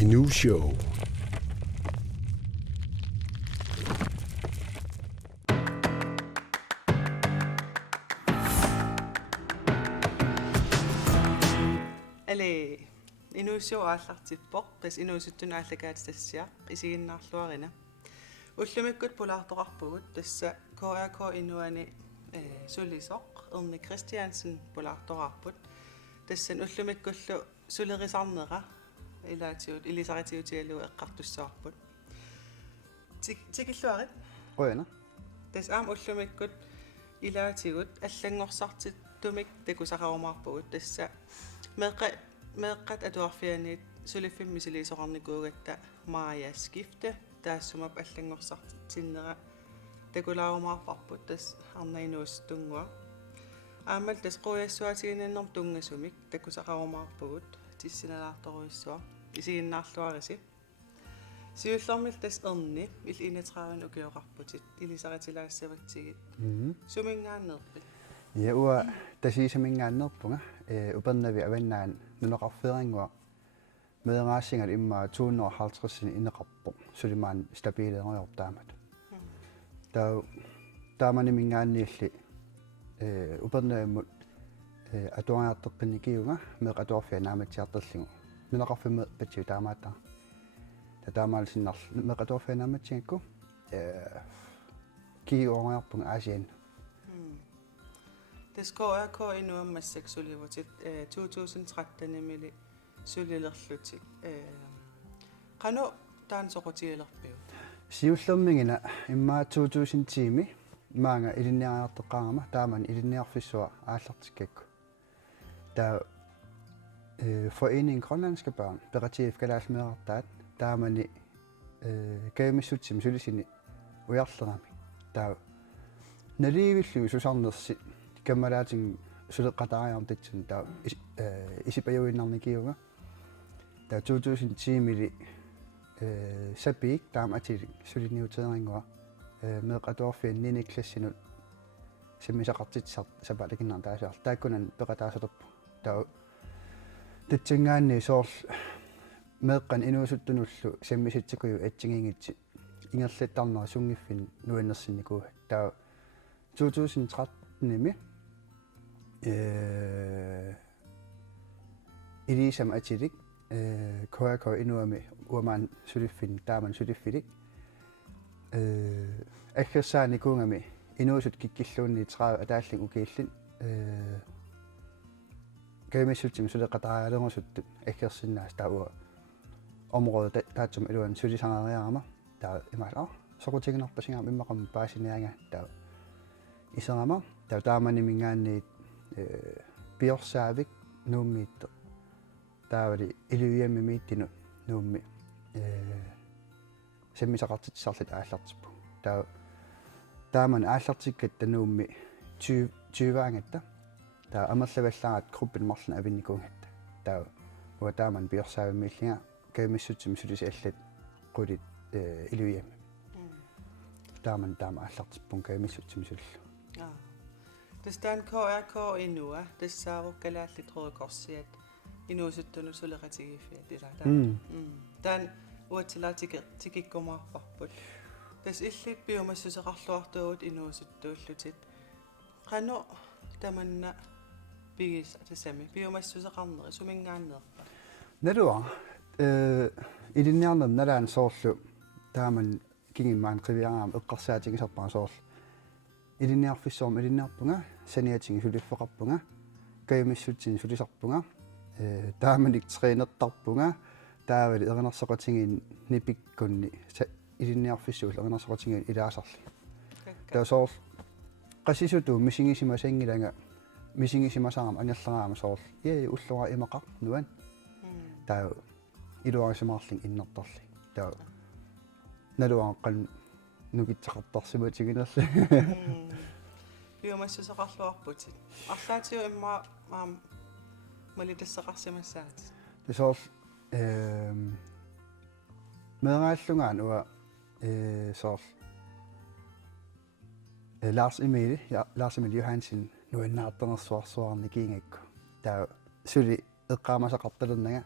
Inu Show. Alle Inu Show аллартиппоq тас инуусуттунааллагаатассиа исигиннаарлуарина уллумиккут пулаартоqarpugut тасса KRK инуани сулисоq Erni Christiansen пулаартоqarput тассан уллумиккуллу сулерисарнера илаатиут илисаритиутиалу эққартуссаарпут тикиллуарит Røna. тас аам уллумиккут илаатигут аллангорсартит тумик такусақарумаарпугут тасса meeqqat atuarfianiit sulifimmi siliisoqarnikuugatta Maja skifte taassumap allangorсартитсиннера такулаарумаарпарпут тас арнainuus тунгуа аамал тас quyaassuatiginannerm tungasumik takusaqarumаарpugut тиссиналаарторуиссуа исигиннаарлуариси сиуллэрмил тас Erni 31 укиоқарпутит илисаритилаассаватсигит сумингааннерпит Ja, uа тасисамингааннерпунга упернави аваннаан нунеқарферингуа медераасингат имма 250 инеқарпо сулимаан стабилериортаамат таамани мингаанниилли упернааммут атуариартеққинникиуга меқатуарфиа нааматсиартерлигу нунеқарфиме патсиу таамаатаа таамаалсиннар меқатуарфиа нааматсингакку киуориарпунга аасиан Det KRK inuammassak sulivutit 2013-mili sulilerlutit qanu taansoqutiilerpiu siullermingina imma 2000-tiimi maanga ilinniariarteqqaarama taaman ilinniarfissua aallartikkakku taa foreningen grønlandske børn berettief kalaalmeerartaat taamani kaamissutsim sulisini ujarlerami taa naliivillu susarnersi kammalaatin suleqqataariartitsun taa isipajuinnarnikiuga taa 2010-mili sapik taam atili suliniuteeringua meeqatuarfian klassinut simmisaqartitsart sapalakinnar taasiar taakkunan peqataasatorpu taa tatsingaanni soorl meeqqan inuusuttunullu sammisitsikuju atsingiingitsi ingerlattarnera sungiffin nuannersinnikuuga taa 2013-nimi ilisam atilik KRK inuami uamaan suliffin taaman suliffilik aggersaanikuungami inuusut kikkilluunni 30 ataalling ukiillin kaamissutsim suleqataraalerusuttut aggersinnaas taua område taatsum iluan sulisangariarama taa imaala soqutiginarpasingaam immaqam paasinianga taa isarama taa taamani mingaanniit piorsaavik nuummiitte taavali iluiammi miittinu nuummi sammisaqartitsarlit aallartippu taa taaman aallartikkat tanuummi 20-aangatta taa amerlavallaarat gruppen marlana avinnikuungatta taa uа taaman piorsaavimmiillinga kaamissutsim sulisiallat qulit iluiammi taaman taama aallartippun kaamissutsim sullu Tastaan KRK inua tassaavu kalaallit ruukorsiat inuusuttunu suleqatigifiat ilaa taan uatilaatikikkumaarparput tas illit piumassuseqarluartuugut inuusuttuullutit qanu tamanna pigis tassami piumassuseqarneri sumingaannerpa nalua ilinniarnerm nalaan soorlu taaman kingimmaan qiviaraam eqqarsaatigisarpaa soorlu ilinniarfissoorm ilinniarpunga saniatingi suliffeqarpunga kaamissutsin sulisarpunga taamanik treenertarpunga taavali erinersoqatingin nipikkunni ilinniarfissuul erinersoqatingin ilaasarli taasoor qasisutu misingisimasangilanga misingisimasaram angerleraama soor ullura imaqaq nuan taa iluarisimaarling innertarli taa naluaqan nukitsaqartarsimutiginerli piumassuseqarluarputit арлаатиу имма малитассеқарсимассаат тасоор мерааллунгаан уа соор Lars Emil Johansen nuannaartanерсуарсуарникиингакку таа сули эққаамасақарталернага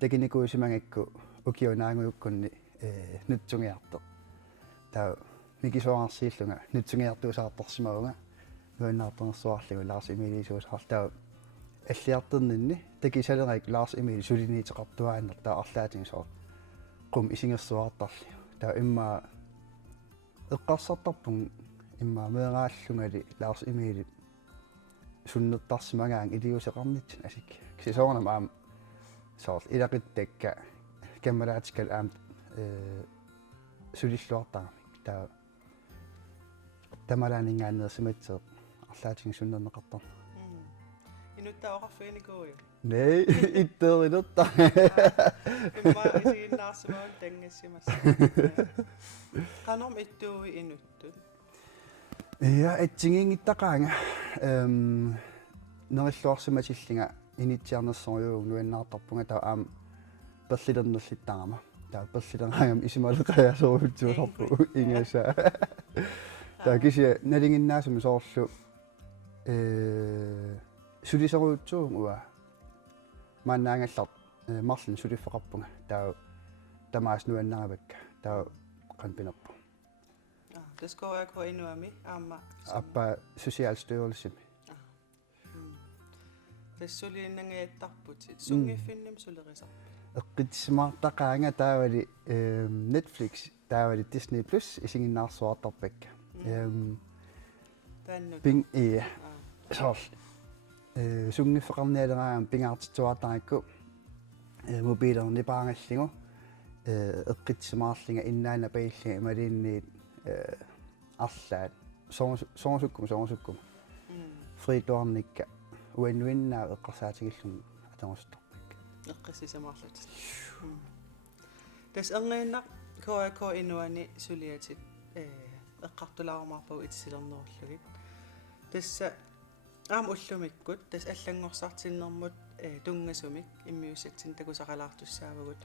takinikuusimangakku ukionaanguyukkunni nutsungiartoq taa mikisuarsiillunga nutsungiartuusaartorsimaunga nuannaartornersuarlugu Lars Emiliisuusarl taa аллиартернинни такисалерик Lars Emil сулиниитеқартуааннер таа арлаатингсоо qum isинgersuartarli таа имма эққарсартарпун имма меэрааллунgali Lars Emil суннертарсимагаан илиусеқарнитсин асик кисисоорнам аам соор илақиттакка каммалаатиккал аам сулиллуартарами таа тамалаанингааннерсиматсеэ арлаатинг суннернеқартар Inuttaa oqarfiinikuuju. Nee, itteerinerta. Imma isiinnaarsimaun tangassimassa. Qanorm ittuui inuttut. Ja, etsingingittaqaanga nerilluarsimatillinga initsiarnersorjuug nuannaartarpunga taa aam perlilernerlittaarama taa perlilernaagam isimalaqajasoruutsuularpu ingasa taa kisia nalinginnaasum soorlu suliseruutsuunga maannaangallart marlin suliffeqarpunga taa tamaas nuannarabakka taa qanpinerpu Det skal jeg gå ind og med, amma. Appa Socialstyrelsen. Det skulle en gang tapputit. Sunge finnem skulle resa. Eqqitsmartaqaanga taavali Netflix taavali Disney Plus isinginnaarsuartarpakka. Ping ja. Så. Sungiffeqarnialeraam pingaartitsuartarakku mobiilerni paangallingu eqqitsmaarlinga innaana paillinga imaliinniit arlaat soorusukkum friituarnikka uannuinnaa eqqarsaatigillum atangusstorpakka eqqisisamarlut tas erniinnaq KAK inuani suliatit eqqartulaarumarpau itsilernerullugi tassa aam ullumikkut tas allangorsaartinnermut tungasumik immiussatsin takusaqalaartussaavagut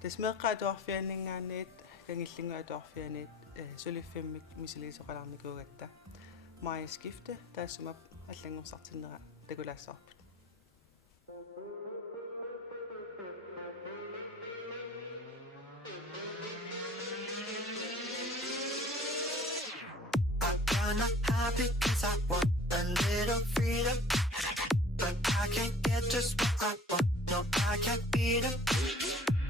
tas meeqqaatuarfianningaanniit kangillinguatuarfianiit suliffimik misiliisoqalarnikuugatta Maja Skifte taassumap allangorsaartinnera takulaassarput I'm not happy 'cause I want a little freedom, but I can't get just what I want. No, I can't beat 'em.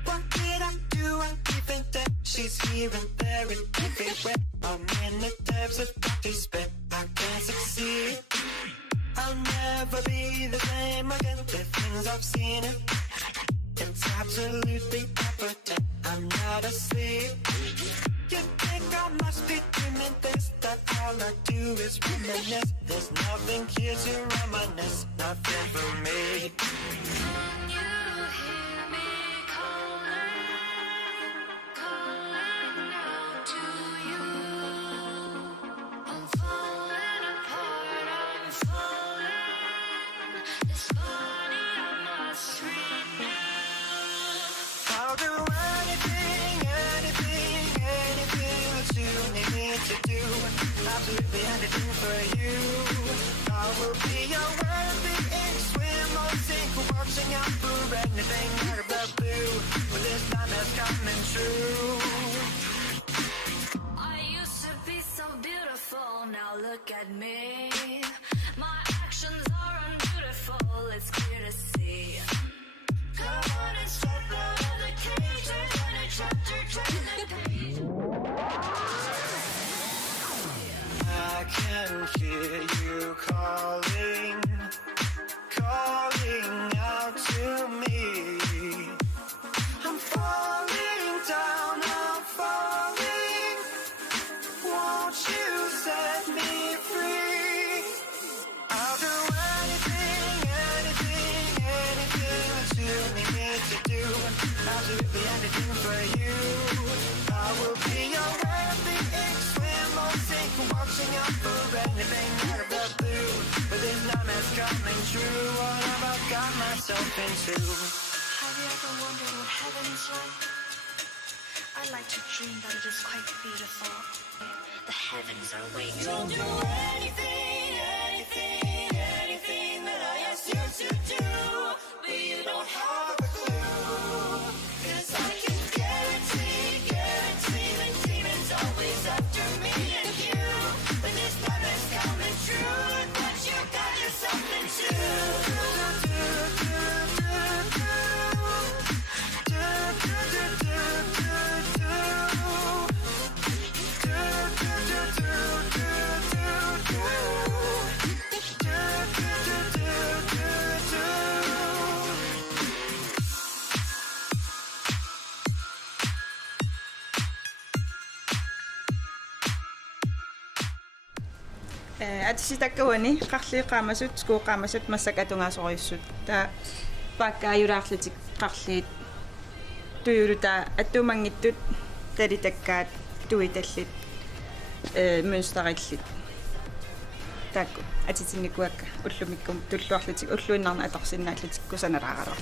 What did I do? I even that she's here and there and everywhere. I'm in the depths of dark despair. I can't succeed. I'll never be the same again. The things I've seen, it's absolutely evident. I'm not asleep. You think I must be dreaming this? That all I do is reminisce. There's nothing here to reminisce. Nothing for me. Absolutely anything for you. I will be your worthy ink, swim or sink, watching out for anything out of the blue. But this time it's coming true. I used to be so beautiful, now look at me. My actions are unbeautiful, it's clear to see. Come on and step out of the cage, there's only chapter, turn the page. I can hear you calling, calling out to me. I'm falling down, I'm falling. Won't you set me free? I'll do anything, anything, anything that you need me to do. Absolutely anything for you. I will be your worthy ink, swim or sink, watching out for anything out of the blue. But this time it's coming true. What have I got myself into? Have you ever wondered what heaven is like? I like to dream that it is quite beautiful. The heavens are waiting. Don't do anything, anything, anything that I ask you to do, but you don't have a clue. атиситаккуани qарлииqaamasut скууqaamasut массакатунгаасориуссут таа паккааюлаарлутик qарлиит туйулута аттумангиттут талитаккаат туиталлит мюнстериллит таакку атитинникуакка уллумиккум туллуарлутик уллуиннарна аторсиннааллутик кусаналааралер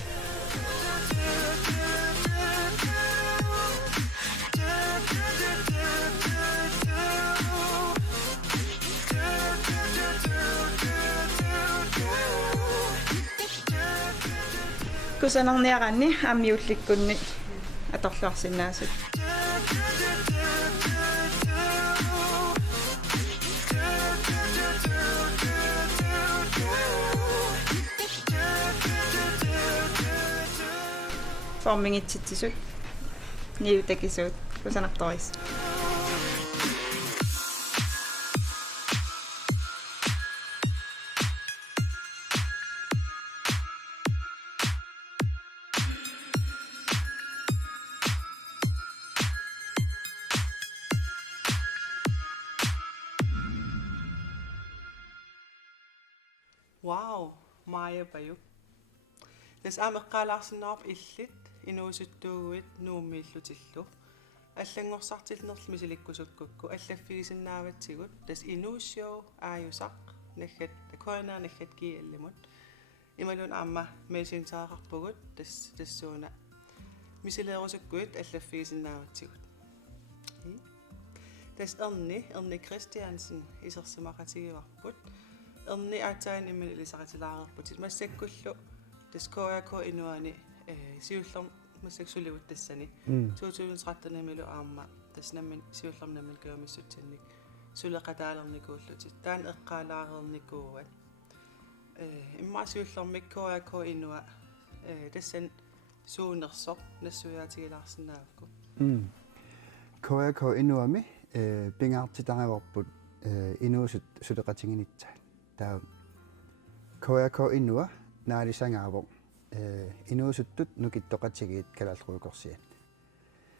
кусанарниараанни аамиулликкунни аторлуарсинаасут формингитситсисут ниутакисуут кусанарторис Wow, Maja Baju. Des ameqqaalaarsinnaarp illit inuusuttuuguit nuummiillutillu. Аллангорсартилнерл мисиликкусуккукку аллаффигисиннааватсигут тас инууссио аажусақ наггат акуанаа наггат киаллимут ималун аама мессенжереқарпугут тассууна мисилеерусуккуит аллаффигисиннааватсигут тас эрни Christiansen исерсимақатигиварпут эрни аатаан имман илисақатилаарерпутит массаккуллу тас КК инуани сиуллер массаксуливут тассани 2013 милу аама таснаммин сиуллернаммил киомиссутсинник сулеқатаалерникууллутит таан эққаалаарерникууат имма сиуллермик КК инуа тассан суунерсоқ нассуяатигилаарсинаавакку КК инуами пингаартитараварпут инуусут сулеқатингинитсаа таа КК инуа наалисангаавоқ инуусуттут нукиттоқатсигиит калаалруукорсиат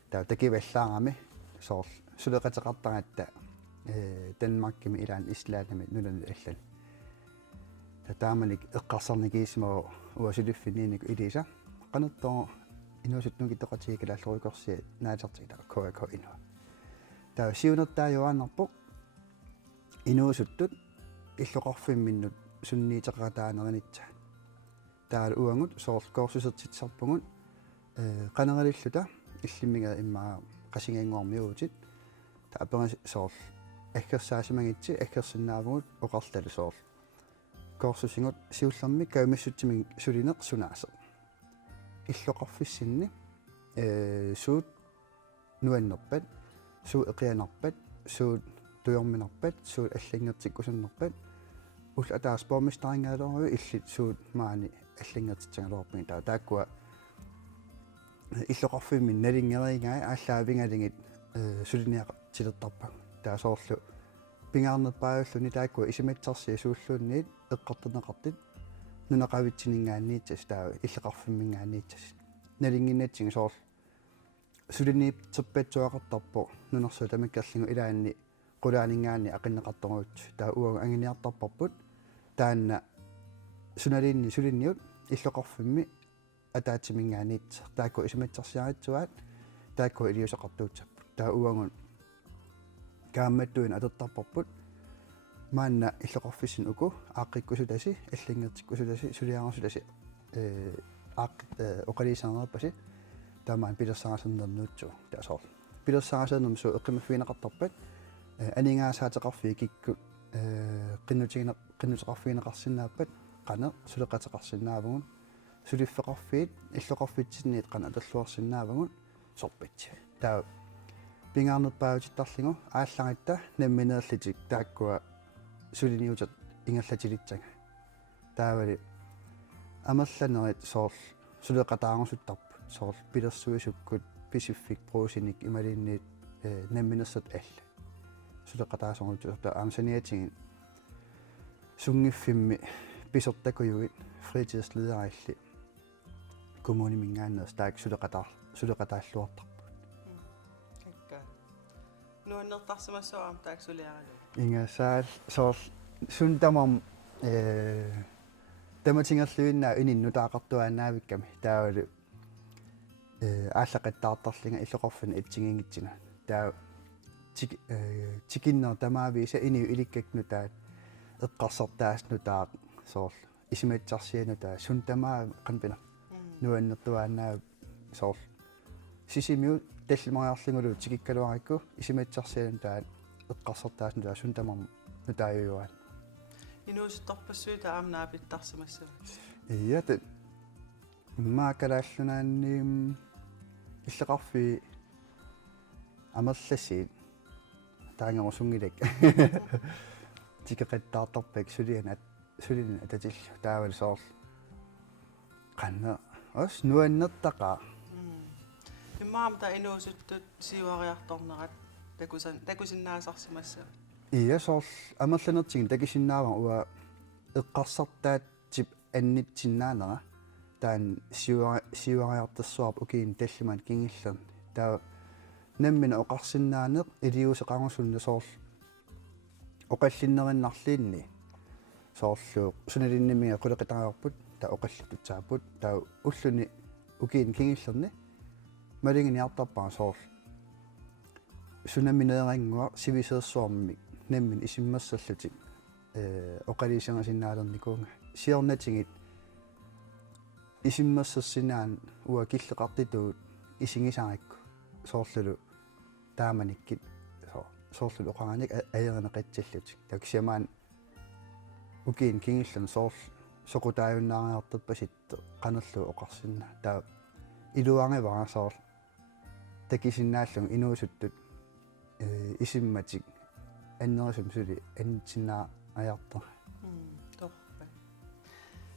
таа такиваллаарами соор сулеқатеқартаратта Danmarkими илаан ислаанами нулани аллан татааманик эққарсарникиисмаа уасулиффининик илиса қануттоо инуусут нукиттоқатсигиит калаалруукорсиат наатертигта КК инуа таа сиунертаажуаанерпоқ инуусуттут иллоқарфимминнут сунниитеқаратаанернитса таал уангут сооркоорсусертитсарпугут канералиллута иллиммига иммаа qasingangormiuutit таапера соор аккерсаасимагитси аккерсиннаавгут оқарлалу соор коорсусингут сиуллерми каумиссутсимин сулинеқ сунаасеқ иллоқарфиссинни суут нуаннерпат суу эқианерпат суут туйорминерпат суут аллингертиккусаннерпат улла таас бормистарингаалеру иллит суут маани аллингертитсангалуарпин таа тааккуа иллоқарфиммин налингерингаа ааллаавингалингит сулиниақ тилертарпа таасоорлу пингаарнерпааваллуни тааккуа исиматсарси сууллуунниит эққартанеқартит нунақавитсинингаанниитсас таа иллеқарфиммингаанниитсас налингиннатсинг соор сулиниип теппатсуақартарпо нунерсу тамаккерлингу илаанни qulaanингаани ақиннеқарторуут таа уага ангиниартарпарпут таанна суналиинни сулинниут иллоқарфимми атаатсимингаанниит таакку исиматсарсиаритсуаат таакку илиусақартуутсаппут таа уангун каамматтуин атертарпарпут маанна иллоқарфиссин уку ааққиккусутаси аллингертиккусутаси сулиаарсутаси аақ оқалисаарнерпаси таамаан пилерсаарасернернуутсу таасоор пилерсаарасернерм су эққимаффиинеқартарпат анингаасаатеқарфи кикку qinnuteqarfiineqarsinnaappat qana suleqateqarsinnaavungun sulifeqarfiit иллоqarfitsinniit qana atalluarsinnaavungun sorpatsi taa pingaarnerpaavutittarlingu aallangitta nammineerlitik taakkua suliniutat ingerlatilitsanga taavali amerlanerit soor suleqataarusuttarput soor pilersuisukkut Pacific Prosinik imaliinniit namminersat alla suleqataasorututta aamsaniatingin sungiffimmi pisertakujuit fritidslederalli kommunimingaanneers taak suleqataalluartarput akka nuannertarsimassuaram taak suliaralu ingassaal soor sun tamam tamatingerluinnaa ininnu taaqartuaannaavikkami taavalu ааллақаттаартарлинга иллоқорфана итсигингитсина таа тикиннер тамаависа иниу иликкакну таат эққарсартаасну таа соор исиматсарсиану таа сун тамаа қанпина нуаннертуааннаа соор сисимиу таллимариарлингулу тикиккалуарикку исиматсарсиану таа эққарсартаасну таа сун тамам нутааюуаан инуусутторпассуита аамнаапиттарсимассава ията маакалааллунаанниим иллеқарфи амерлассиит таангерусунгилак тикеқаттаартарпак сулиана ататиллу таавал соор қанна ос нуаннертақа имаам та инуусуттут сиуариарторнерат такусиннаасарсимассава ия соор амерланертигин такисиннааван уа эққарсартаат тип аннитсиннаанера таан сиуариартассуарп укиин таллиман кингиллерн таа наммина оқарсиннаанеқ илиусеқарнусунна соор оқаллиннериннарлиинни соорлу суналиннимига қулеқитариарпут таа оқаллутутсаапут таа уллуни укиин кингиллерни малингиниартарпаа соор сунаминеерингуа сивисеерсуармик наммин исиммассаллутик оқалисангасиннаалерникуунга сиорнатигит исиммассассинаан уа киллеқартитуут исигисарикку соорлулу тааманиккит соорлулу оқараник аеринеқатсаллутик таксиамаан укиин кингиллан соор соқутааюннаариартиппаситте қанерлу оқарсинна таа илуангивара соор такисиннааллун инуусуттут исимматик аннерисум сули аннитсинаа аяртар торпа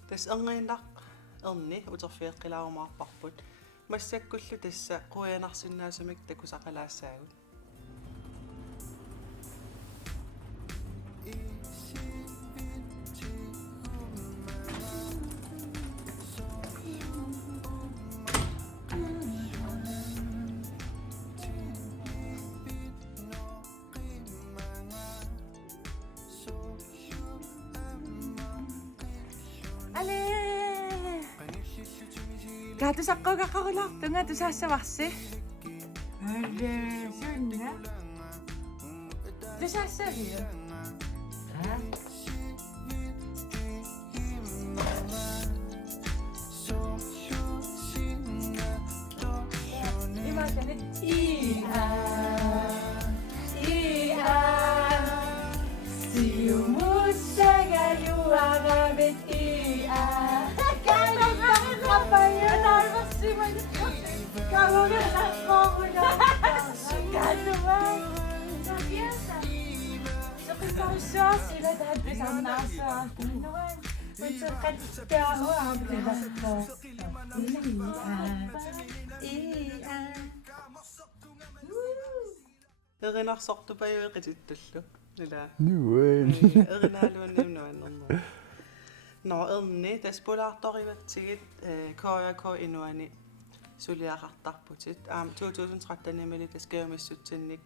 тас ангииннақ эрни утерфиэққилаарумаарпарпут массаккуллу тасса қуянарсиннаасумик такусақалаассаагут Katusaqqugaqqarulaartunga tusaassavарси. Suunna. Tusaassavia. Imaatane siumussagaluarabit эринарсортупаюеқититтуллу нила нуэн эринааluanнимнуаннернер но эрни таспулаарториватсигит KK инуани сулиақартарпутит 2013-мили таскаамиссутсинник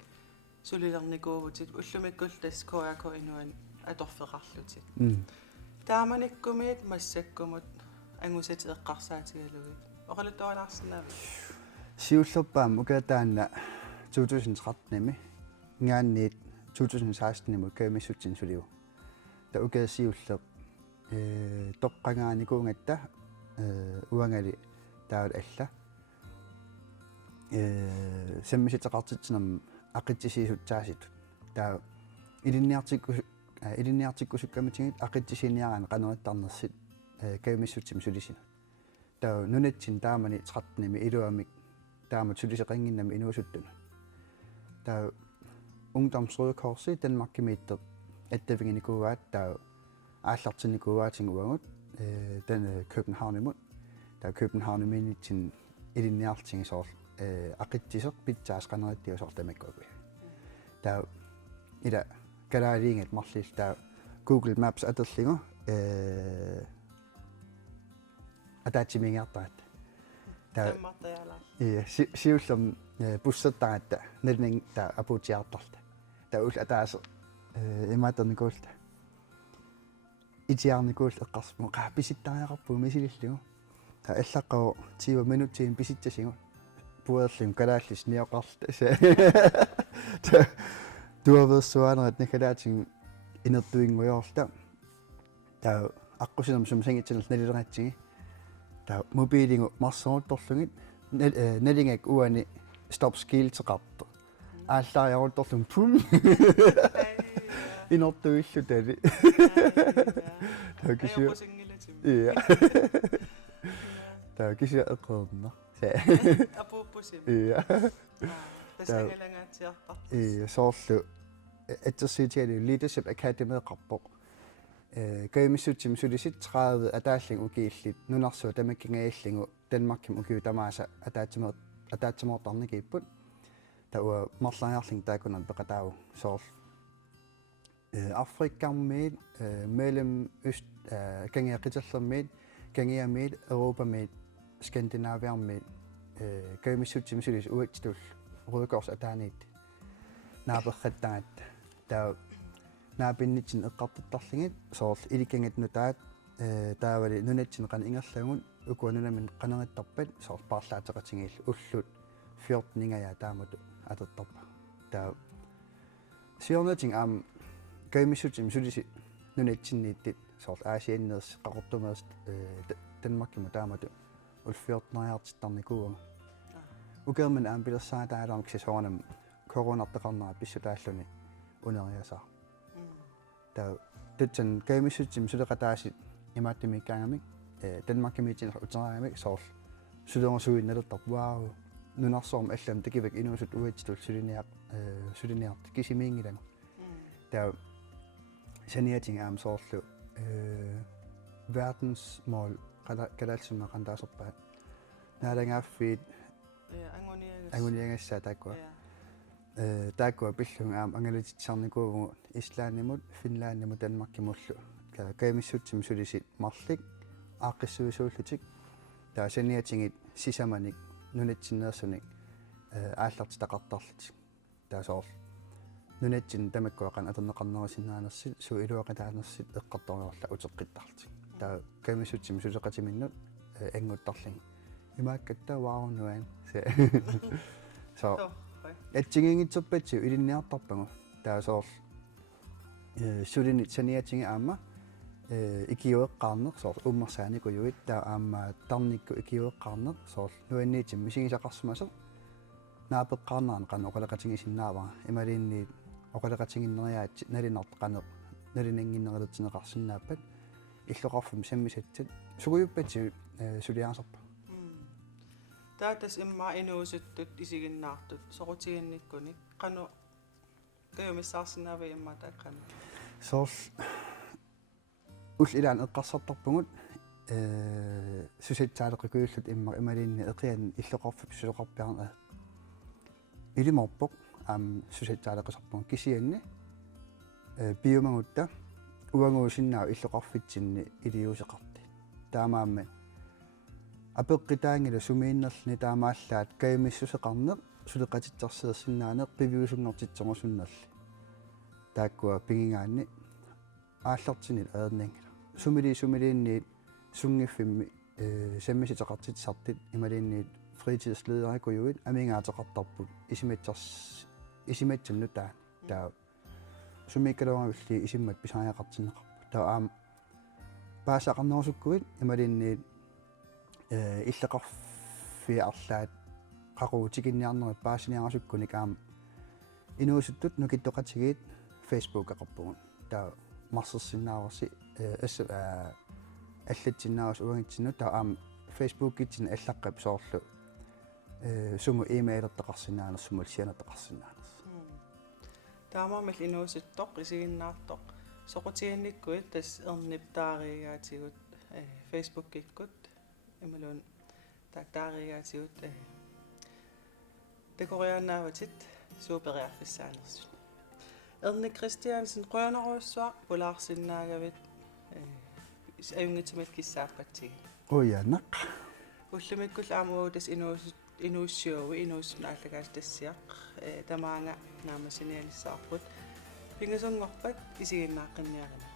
сулилерникуувутит уллумиккул тас KK инуани аторфеқарлутит тааманиккумиит массаккумут ангусатиэққарсаатигалугит оқалуттуалаарсинаави сиуллерпаам укаатаанна 2013-ними ngaanniit 2016-ними каамиссутсин сулиу та укаасиуллеқ тоққангааникуунгатта уангали таавал алла саммиситеқартитсинерм ақитсисиисутсаасит таа илинниартиккусуккаматигит ақитсисиниаран қанериттарнерсит каамиссутсим сулисина таа нунатсин таамани 13-ними илуамик таама сулисеқангиннами инуусуттуна таа ungdomsrødekorsi Danmark-kimiittep attavingnikkuaat taa ааллартинникууаатингуагут den København der København-minitsin илинниартинги соор ақитсисеқ питсаасқанериттиусоор тамаккуагу таа ила галаалиингат марлил таа Google Maps атерлигу атаатимингиартаат таа сиуллам буссаттаратта налнин таа апуутиартарта таа ул атаас имаатэрникуулта itiarnikuul eqqarsmu qaapisittariaqarpu misilillugu ta allaqqa 10 minuuttiin pisittasigu puerlum kalaallis nioqarlta tuaversuanerat nikkalaatin inertuinguyorta ta аққусинерм сумсангитсинерс налилератсиги та мобилингу марсорутторлугит налингак уани стоп скилтеқарто ааллариарутторлум пум инортуиллу тали такису иа такису эққерна апууппусим иа тассангалангаатсиарпар соорлу аттерсиитиали leadership academy эқарпоқ каймиссутсим сулисит 30 атааллин укииллит нунарсуа тамаккингааллингу Danmarkim ukiu tamaasa атаатсимоортарникиппут тауа марлариарлин таакунан пеқатаау соорл Afrikkaarmiit mellem øst kangeaqiterlermiit kangeamiit Europamiit Skandinaviarmiit kаймиссутсим сулис уатсtul рудкорс атаанит нааперхаттагат таа наапиннитсин эққартаттарлигит соорл иликкангат нутаат таавали нунатсин қана ингерлагун укуанунамин қанериттарпат соорл паарлаатеқатингиил уллут 14 ингая таамату атертарпа таа сиорнатин аам каймиссутсим сулиси нунатсиннииттит соорл аасианнерс қақортумерс Danmarkima таамату ул 14-ниартиттарникууга укерман аам пилерсаатаалаарм ксисоонам коронартеқарнера писсутааллуни унериасаа таа тэтсэн каймиссутсим сулеқатааси имааттимиккаангамик Danmarkimiитин утераагамик соорл сулерсуинналертар вау нунарсоорм аллам такивак инуусут уатситул сулиниарт кисимиингилана таа саниатин аам соорлу verdensmål kadalsuma qandaasarpaat naalangaaffiit anguniangassaa taakkua taakkua pillung aam angalutitsarnikuugu islaannimut finlaannimut Danmarkimullu kaamissutsim sulisit marlik aaqqissuisuullutik taa saniatingit sisamanik nunatsinneersunik aallartitaqartarlutik taa soorl nunatsin tamakkuaqan aterneqarnerisinnaanersit suu iluaqataanersit eqqartoriorla uteqqittarlutik taa kaamissutsim suleqatiminnut anguttarling imaakkatta waarunuan so atsingiingitserpatsi ilinniartarpagu taa soorl sulinit saniatingi aama ikiueqqaarneq soorl ummersaanikujuit taa aama tarnikku ikiueqqaarneq soorl nuanniitim misigisaqarsumaseq naapeqqaarneraan qan oqaleqatingisinnaavara imaliinniit oqaleqatinginneriaat nalinart qaneq nalinanginnerilutineqarsinnaappat иллоқарфум саммисатсат сугуйуппати сулиаасарпа таатас имма инуусуттут исигиннаартут сорутигинниккуник қану каюмиссаарсинаава имма тааққана соорл ул илаан эққарсартарпугут сусатсаалеқикуйуллут имма ималиинни эқиан иллоқарфуп сулеқарпиарна илиморпоқ аам сусатсаалеқисарпуг кисианни биумагутта уангуусиннаа иллоқарфитсинни илиусеқарти таамаамма апеққитаангила сумииннерлни таамааллаат каймиссусеқарнеқ сулеқатитсарсиерсиннаанеқ пивиусунгортитсорусуннерли тааккуа пигингаанни ааллартинил аернингила сумилиинни сунгиффимми саммиситеқартитсартит ималиинни фритидследерикуюит амингаатеқартарпут исиматсуннутаа таа сумиккалуангулли исиммат писааяқартинеқарпу таа аам паасақарнерусуккуит ималиинни иллеқарфиарлаат қақуутикинниарнерит паасиниарасуккуник аам инуусуттут нукиттоқатигиит Facebook ақарпугун таа марсерсиннаарси аллатсиннаарус уангитсинну таа аам Facebook-итсин аллаққап соорлу суму имейлертеқарсинаанер сумул сианертеқарсинаанер таамаамал инуусуттоқ исигиннаартоқ соқутигинниккуит тас ерниптааригаатигут Facebook-иккут ималун тактааригаатигут декорианааватит супериарфиссаанерсут Erni Christiansen Rønneråsvar Polarsinnagavit аюнгитсимат киссааппатсиг уянақ уллумиккул аамууутас инууссиуи инууссунааллагаал тассиақ тамаанга наамасиниалиссаарпут пингасунгорпат исигиннааққинниарина